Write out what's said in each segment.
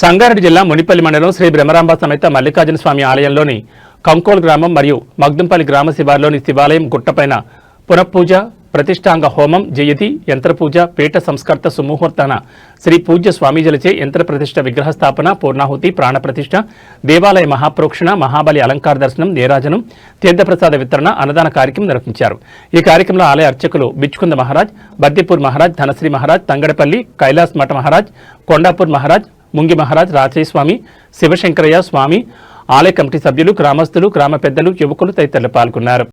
సంగారెడ్డి జిల్లా మునిపల్లి మండలం శ్రీ బ్రహ్మరాంబ సమేత మల్లికార్జున స్వామి ఆలయంలోని కంకోల్ గ్రామం మరియు మగ్దుంపల్లి గ్రామ శివార్లోని శివాలయం గుట్టపైన పునఃపూజ, ప్రతిష్టాంగ హోమం, జయతి, యంత్రపూజ, పీఠ సంస్కర్త సుముహూర్తాన శ్రీ పూజ్య స్వామీజులచే యంత్ర ప్రతిష్ఠ, విగ్రహ స్థాపన, పూర్ణాహుతి, ప్రాణప్రతిష్ఠ, దేవాలయ మహాప్రోక్షణ, మహాబలి అలంకార దర్శనం, నీరాజనం, తీర్థప్రసాద వితరణ, అన్నదాన కార్యక్రమం నిర్వహించారు. ఈ కార్యక్రమంలో ఆలయ అర్చకులు బిచ్చుకుంద మహారాజ్, బద్దిపూర్ మహారాజ్, ధనశ్రీ మహారాజ్, తంగడపల్లి, కైలాస్ మఠ మహారాజ్, కొండాపూర్ మహారాజ్, ముంగి మహారాజ్, రాచయ్య స్వామి, శివశంకరయ్య స్వామి, ఆలయ కమిటీ సభ్యులు, గ్రామస్తులు, గ్రామ పెద్దలు, యువకులు తదితరులు పాల్గొన్నారు.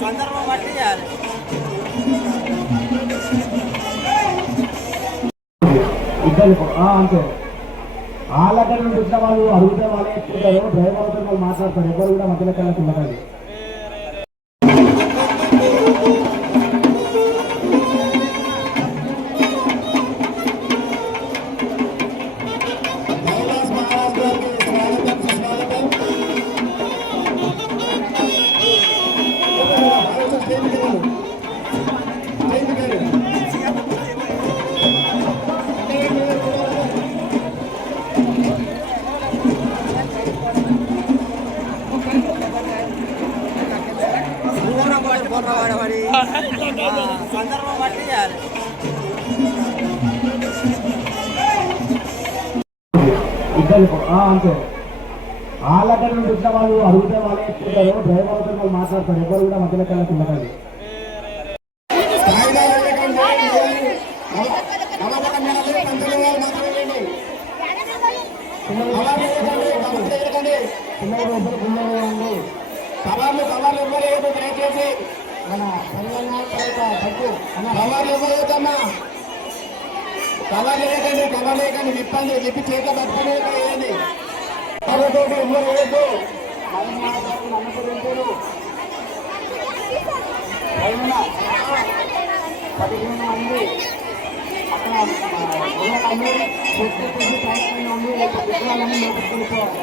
సందర్భం బట్టి చేయాలి. ఇద్దరు అంతే వాళ్ళ దగ్గర నుండి వచ్చిన వాళ్ళు అడిగితే వాళ్ళే ఎత్తుకుంటారు, డ్రైవర్ అవుతారు, వాళ్ళు మాట్లాడతారు, ఎవరు కూడా మధ్యలో కళ్ళకి ఉండకండి. సందర్భం బట్టి ఇద్దరు అంతే వాళ్ళ దగ్గర నుండి వచ్చిన వాళ్ళు అడిగితే వాళ్ళే ఎత్తుకుంటారు, డ్రైవర్ అవుతారు, వాళ్ళు మాట్లాడతారు, ఎవరు కూడా మధ్యలో కళ్ళకి ఉండకండి. కవర్లు ఎవరు ఏదో దయచేసి మన కవర్లు ఎవరు ఏదన్నా కవర్లు వేయకండి విప్పి చేత పట్టుకుని వేయండి. కవర్లతో ఎవరు వేయద్దు. నమ్మకం 15 మంది అక్కడ విగ్రహాలన్నీ లోపలిపోవాలి.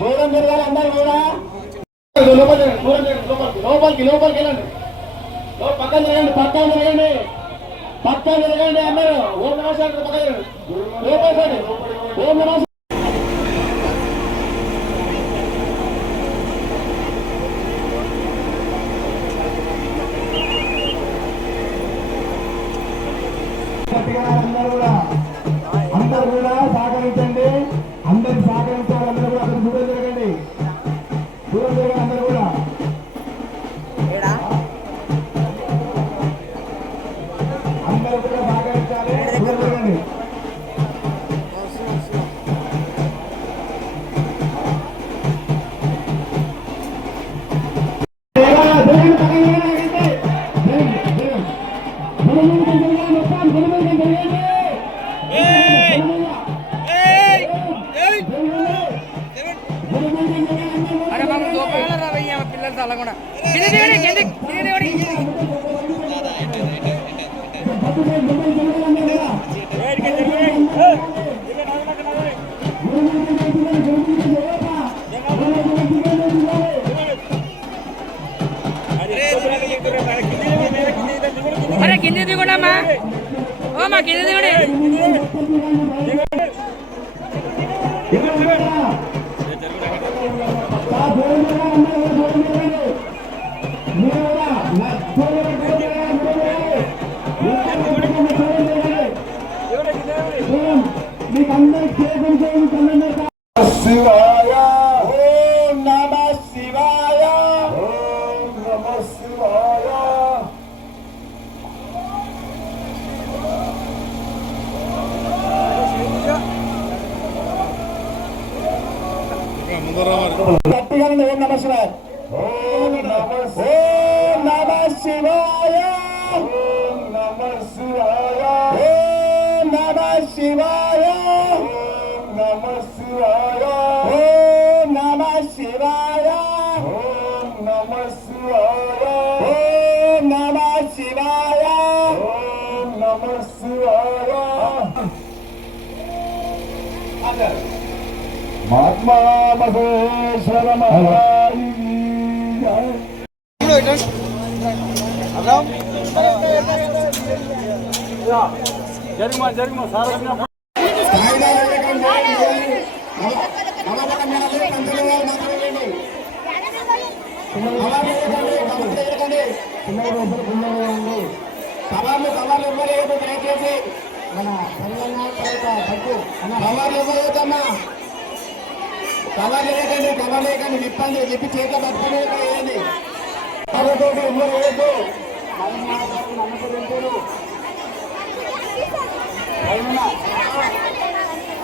దూరం జరగాలి అందరూ కూడా. లోపలికి వెళ్ళండి, పక్కన జరగండి అందరూ. ఓం నమస్కారం పక్కన లోపలి ఓం నమస్కారం. అందరూ కూడా సహకరించండి, అందరు సహకరించాలి. అందరూ కూడా అక్కడ దూరం జరగండి, అందరూ కూడా సహకరించాలి, దూరం జరగండి. పిల్లలు కూడా అరే కింది దిగుడా మా కింది దిగుడే. శివాయ ఓం నమః శివాయ ఓం నమః శివాయ. గట్టిగా ఓం నమః శివాయ ఓం నమః శివాయ ఓం నమః శివాయ ఓం నమః శివాయ ఓం నమః శివాయ ఓం నమః శివాయ ఓం నమః శివాయ ఓం నమః శివాయ ఓం నమః శివాయ. మహాత్మా మహేశ్వర మహారాజ్ జరిగిన సార్ కవర్లు ఇవ్వలేదు దయచేసి మన తెలంగాణ కవర్లు ఇవ్వలేదమ్మా. కవర్లు లేకండి విప్పి చేత పట్టుకుని వేయండి. కవర్లతోటి ఇవ్వలేదు. నమ్మకం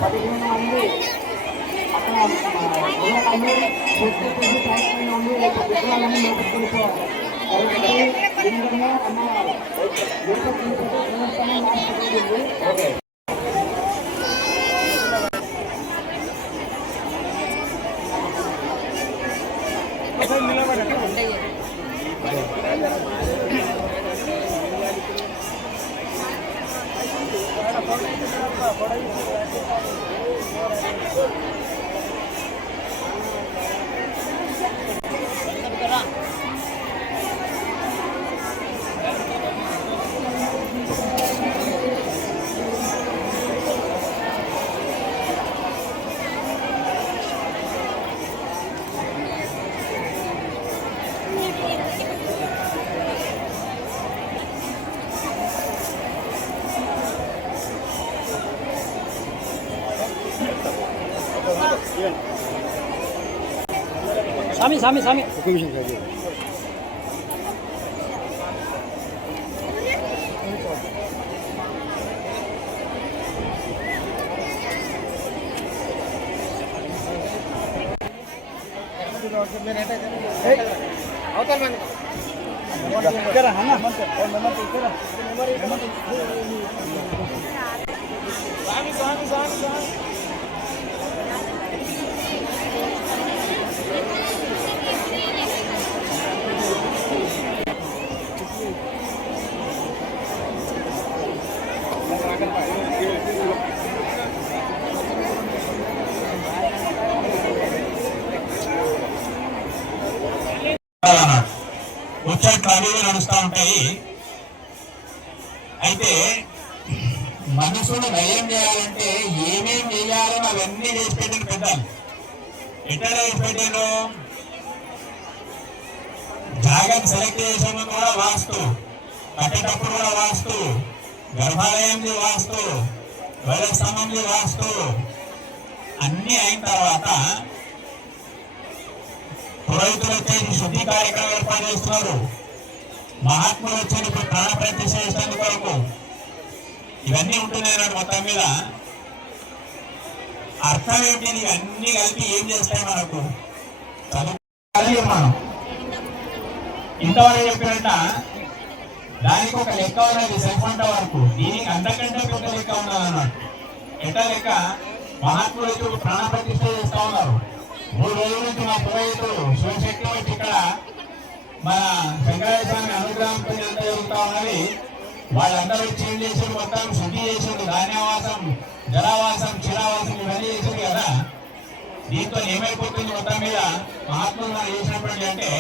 15 మంది అక్కడ విగ్రహాలన్నీ ఓకే. Sami. ముచ్చట్లు అవి నడుస్తూ ఉంటాయి. అయితే మనసును నయం చేయాలంటే ఏమేం చేయాలని అవన్నీ చేసి పెట్టిన పెద్దలు ఎట్లా చేసి పెట్టారు. జాగం సెలెక్ట్ చేసిన కూడా వాస్తు, కట్టేటప్పుడు కూడా వాస్తు, గర్భాలయంది వాస్తు, ధ్వజస్తంభంది వాస్తు అన్నీ అయిన తర్వాత పురోహితులు వచ్చేసి శుద్ధి కార్యక్రమం ఏర్పాటు చేస్తున్నారు. మహాత్ములు వచ్చేది ఇప్పుడు ప్రాణ ప్రతిష్ఠ చేసేందుకు కొరకు ఇవన్నీ ఉంటున్నాయి నాడు. మొత్తం మీద అర్థం ఏంటి? ఇవన్నీ కలిపి ఏం చేస్తాయి మనకు చదువు మనం ఇంతవరకు చెప్పినట్ట దానికి ఒక లెక్క ఉన్నది. సెల్ఫంట వరకు దీనికి అంతకంటే పెద్ద లెక్క ఉన్నది అన్నట్టు. ఎట్లా లెక్క? మహాత్ములు వచ్చి ప్రాణ ప్రతిష్ఠ చేస్తా ఉన్నారు. 3 రోజుల నుంచి మా పురోహితులు శివశక్తి వచ్చి ఇక్కడ మన శంకరాయ స్వామి అనుగ్రహం అంతా జరుగుతా ఉన్నది. వాళ్ళందరూ చేంజ్ చేసాడు, మొత్తం శుద్ధి చేసాడు, ధాన్యవాసం, జలావాసం, చిరావాసం ఇవన్నీ చేసాడు కదా. దీంతో ఏమైపోతుంది మొత్తం మీద మహాత్ములు మనం చేసినప్పటికీ అంటే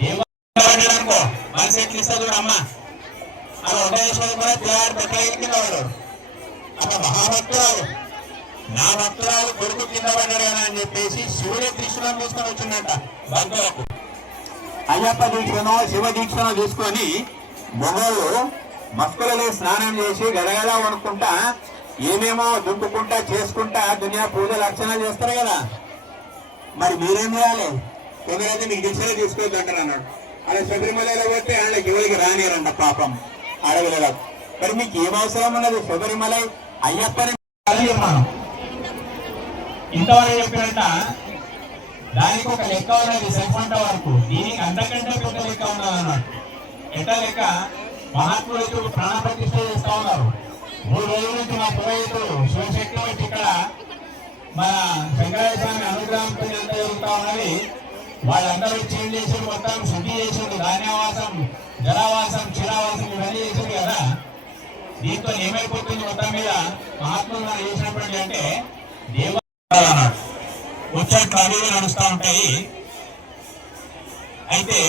దేవాలనుకో మనసు ఎట్లు ఇస్తుంది కూడా అమ్మ అలా ఉండేశ్వరం కూడా పిల్లవాడు పెట్టలేదు కింద వాడు అక్కడ మహాభక్తురాలు నా భక్తురాలు కొడుకు కింద పడ్డాడు కదా అని చెప్పేసి శివుడే త్రిశూలం తీసుకొని వచ్చిందట భక్తులకు. అయ్యప్ప దీక్షను శివ దీక్షను తీసుకొని మొగలు మక్కులలో స్నానం చేసి గడగడా వణుకుంటా ఏమేమో దుంపుకుంటా చేసుకుంటా దునియా పూజలు అర్చనలు చేస్తారు కదా. మరి మీరేం చేయాలి? కొందరైతే మీకు దీక్షలో తీసుకోవద్దు అంటారు అన్నాడు. అలా శబరిమలలో పోతే వాళ్ళకి ఎవరికి రానియరంట పాపం అడవులలో. మరి మీకు ఏం అవసరం ఉన్నది? శబరిమల అయ్యప్పని మనం ఇంతవరకు చెప్పినట్ట దానికి ఒక లెక్క ఉన్నది. సెల్ఫంట వరకు దీనికి అంతకంటే పెద్ద లెక్క ఉన్నది అన్నట్టు. ఎట్లా లెక్క? మహాత్ములు వచ్చి ప్రాణ ప్రతిష్ఠ చేస్తా ఉన్నారు. 3 రోజుల నుంచి మా పురోహితులు శివశక్తి వచ్చి ఇక్కడ మన శంకరాయ స్వామి అనుగ్రహం అంతా జరుగుతా ఉన్నది. వాళ్ళందరూ చేంజ్ చేసాడు, మొత్తం శుద్ధి చేసాడు, ధాన్యవాసం, జలావాసం, చిరావాసం ఇవన్నీ చేసాడు కదా. దీంతో ఏమైపోతుంది మొత్తం మీద మహాత్ములు మనం చేసినప్పటికీ అంటే దేవాలయాలు ముచ్చట్లు అవి నడుస్తూ ఉంటాయి. అయితే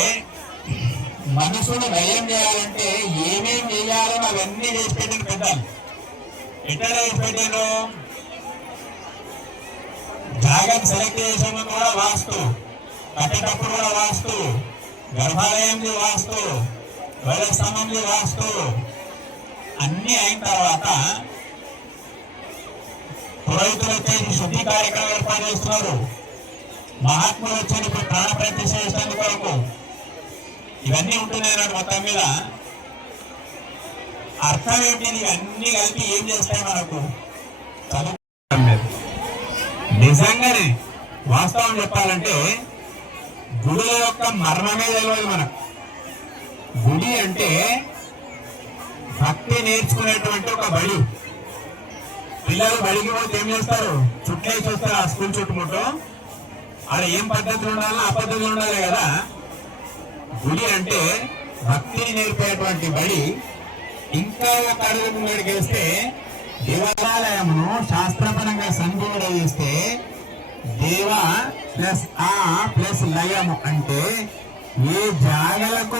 మనసును నయం చేయాలంటే ఏమేం చేయాలని అవన్నీ చేసి పెట్టిన పెద్దలు ఎట్లా చేసి పెట్టారు. జాగం సెలెక్ట్ చేసిన కూడా వాస్తు, కట్టేటప్పుడు కూడా వాస్తు, గర్భాలయంది వాస్తు, ధ్వజస్తంభంది వాస్తు, అన్ని అయిన తర్వాత పురోహితులు వచ్చేసి శుద్ధి కార్యక్రమం ఏర్పాటు చేస్తున్నారు. మహాత్ములు వచ్చేది ఇప్పుడు ప్రాణ ప్రతిష్ఠ చేసేందుకు వరకు ఇవన్నీ ఉంటున్నాయి అన్నాడు. మొత్తం మీద అర్థం ఏంటి? ఇవన్నీ కలిపి ఏం చేస్తాయి మనకు? చదువు నిజంగానే వాస్తవం చెప్పాలంటే గుడి యొక్క మర్మమే తెలియదు మనకు. గుడి అంటే భక్తి నేర్చుకునేటువంటి ఒక బడి. పిల్లలు బడికి పోతే ఏం చేస్తారు? చుట్టేసి వస్తారు ఆ స్కూల్ చుట్టుముట్టు. అక్కడ ఏం పద్ధతులు ఉండాలో ఆ పద్ధతులు ఉండాలి కదా. గుడి అంటే భక్తిని నేర్పేటువంటి బడి. ఇంకా ఒక అడుగు ముంగడికి వేస్తే దేవాలయమును శాస్త్రపరంగా సంధించడం చేస్తే దేవ ప్లస్ ఆ ప్లస్ లయము అంటే ఏ జాగలకు